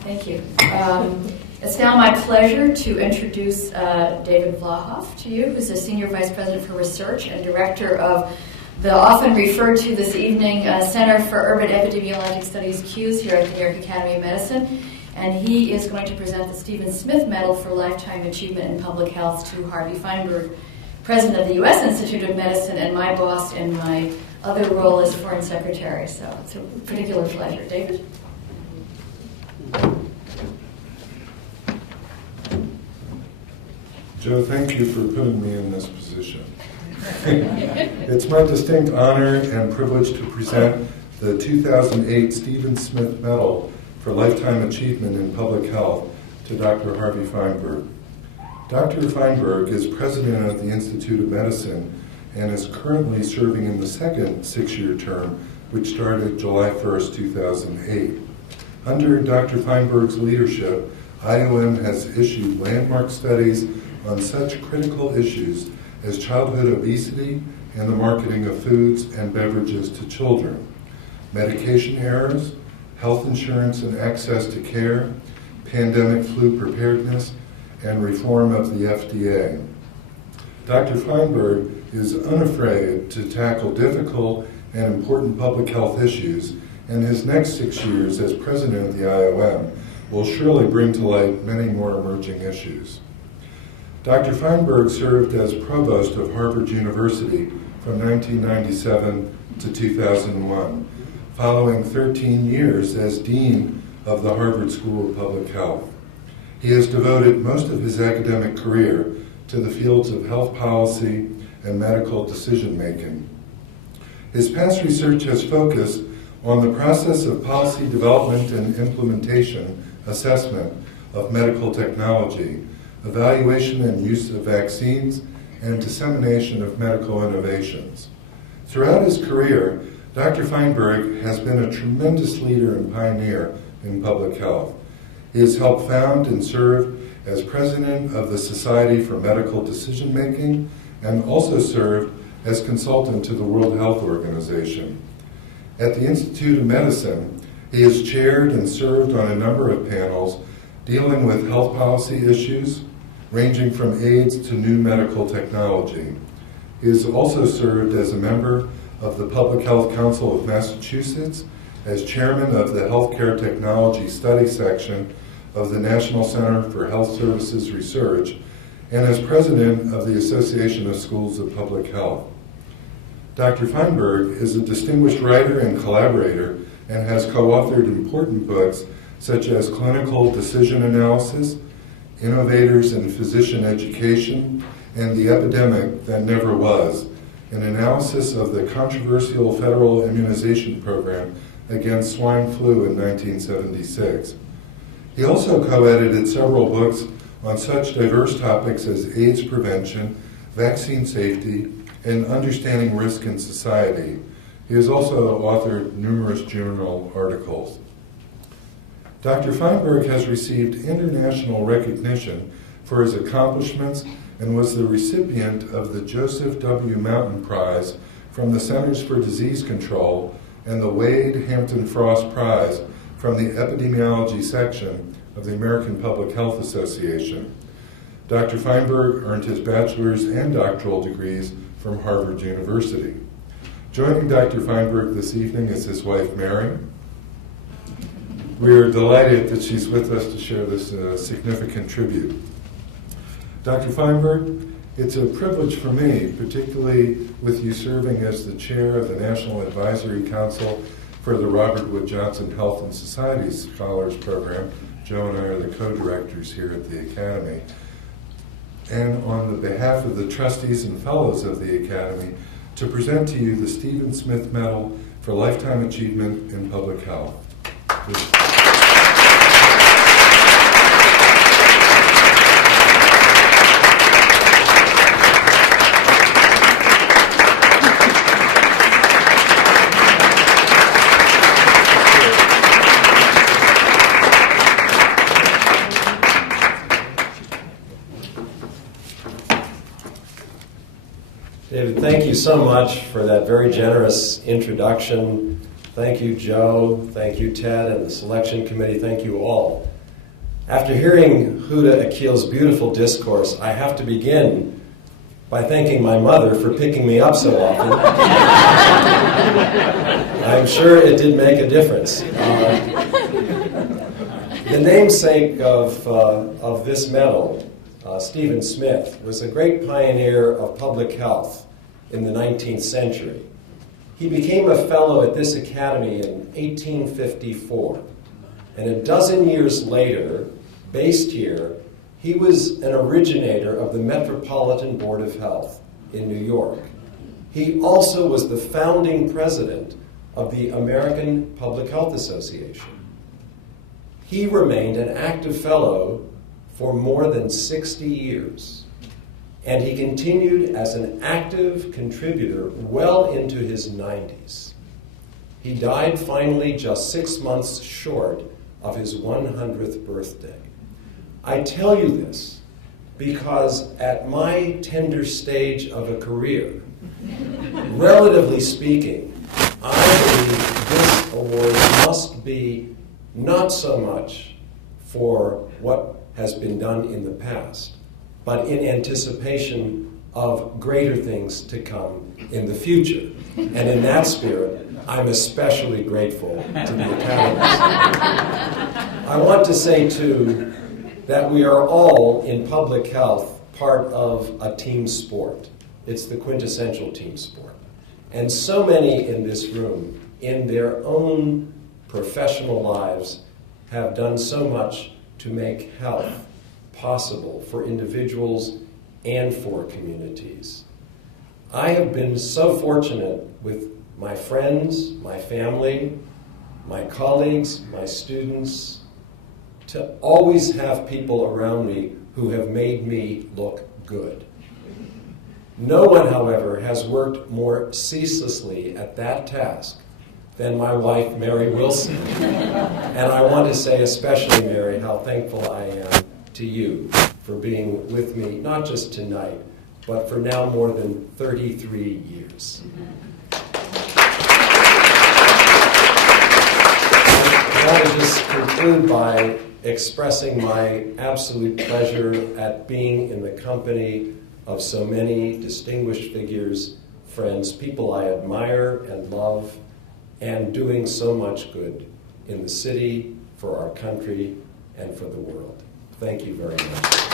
Thank you. It's now my pleasure to introduce David Vlahoff to you, who's the Senior Vice President for Research and Director of the often referred to this evening Center for Urban Epidemiologic Studies, CUES, here at the New York Academy of Medicine. And he is going to present the Stephen Smith Medal for Lifetime Achievement in Public Health to Harvey Fineberg, President of the U.S. Institute of Medicine, and my boss in my other role as Foreign Secretary. So it's a particular pleasure. David? Joe, thank you for putting me in this position. It's my distinct honor and privilege to present the 2008 Stephen Smith Medal for Lifetime Achievement in Public Health to Dr. Harvey Fineberg. Dr. Fineberg is president of the Institute of Medicine and is currently serving in the second six-year term, which started July 1st, 2008. Under Dr. Fineberg's leadership, IOM has issued landmark studies on such critical issues as childhood obesity and the marketing of foods and beverages to children, medication errors, health insurance and access to care, pandemic flu preparedness, and reform of the FDA. Dr. Fineberg is unafraid to tackle difficult and important public health issues, and his next 6 years as president of the IOM will surely bring to light many more emerging issues. Dr. Fineberg served as provost of Harvard University from 1997 to 2001, following 13 years as dean of the Harvard School of Public Health. He has devoted most of his academic career to the fields of health policy and medical decision-making. His past research has focused on the process of policy development and implementation, assessment of medical technology, evaluation and use of vaccines, and dissemination of medical innovations. Throughout his career, Dr. Fineberg has been a tremendous leader and pioneer in public health. He has helped found and served as president of the Society for Medical Decision-Making and also served as consultant to the World Health Organization. At the Institute of Medicine, he has chaired and served on a number of panels dealing with health policy issues, ranging from AIDS to new medical technology. He has also served as a member of the Public Health Council of Massachusetts, as chairman of the Healthcare Technology Study Section of the National Center for Health Services Research, and as president of the Association of Schools of Public Health. Dr. Fineberg is a distinguished writer and collaborator and has co-authored important books such as Clinical Decision Analysis, Innovators in Physician Education, and The Epidemic That Never Was, an analysis of the controversial federal immunization program against swine flu in 1976. He also co-edited several books on such diverse topics as AIDS prevention, vaccine safety, and understanding risk in society. He has also authored numerous journal articles. Dr. Fineberg has received international recognition for his accomplishments and was the recipient of the Joseph W. Mountain Prize from the Centers for Disease Control and the Wade Hampton Frost Prize from the Epidemiology section of the American Public Health Association. Dr. Fineberg earned his bachelor's and doctoral degrees from Harvard University. Joining Dr. Fineberg this evening is his wife, Mary. We are delighted that she's with us to share this significant tribute. Dr. Fineberg, it's a privilege for me, particularly with you serving as the chair of the National Advisory Council for the Robert Wood Johnson Health and Society Scholars Program. Joe and I are the co-directors here at the Academy. And on the behalf of the trustees and fellows of the Academy, to present to you the Stephen Smith Medal for Lifetime Achievement in Public Health. Please. David, thank you so much for that very generous introduction. Thank you, Joe. Thank you, Ted, and the selection committee. Thank you all. After hearing Huda Akil's beautiful discourse, I have to begin by thanking my mother for picking me up so often. I'm sure it did make a difference. The namesake of this medal, Stephen Smith, was a great pioneer of public health in the 19th century. He became a fellow at this academy in 1854, and a dozen years later, based here, he was an originator of the Metropolitan Board of Health in New York. He also was the founding president of the American Public Health Association. He remained an active fellow for more than 60 years, and he continued as an active contributor well into his 90s. He died finally just 6 months short of his 100th birthday. I tell you this because at my tender stage of a career, relatively speaking, I believe this award must be not so much for what has been done in the past, but in anticipation of greater things to come in the future. And in that spirit, I'm especially grateful to the academies. I want to say, too, that we are all, in public health, part of a team sport. It's the quintessential team sport. And so many in this room, in their own professional lives, have done so much to make health possible for individuals and for communities. I have been so fortunate with my friends, my family, my colleagues, my students, to always have people around me who have made me look good. No one, however, has worked more ceaselessly at that task than my wife, Mary Wilson. And I want to say especially, Mary, how thankful I am to you for being with me, not just tonight, but for now more than 33 years. I want to just conclude by expressing my absolute pleasure at being in the company of so many distinguished figures, friends, people I admire and love, and doing so much good in the city, for our country, and for the world. Thank you very much.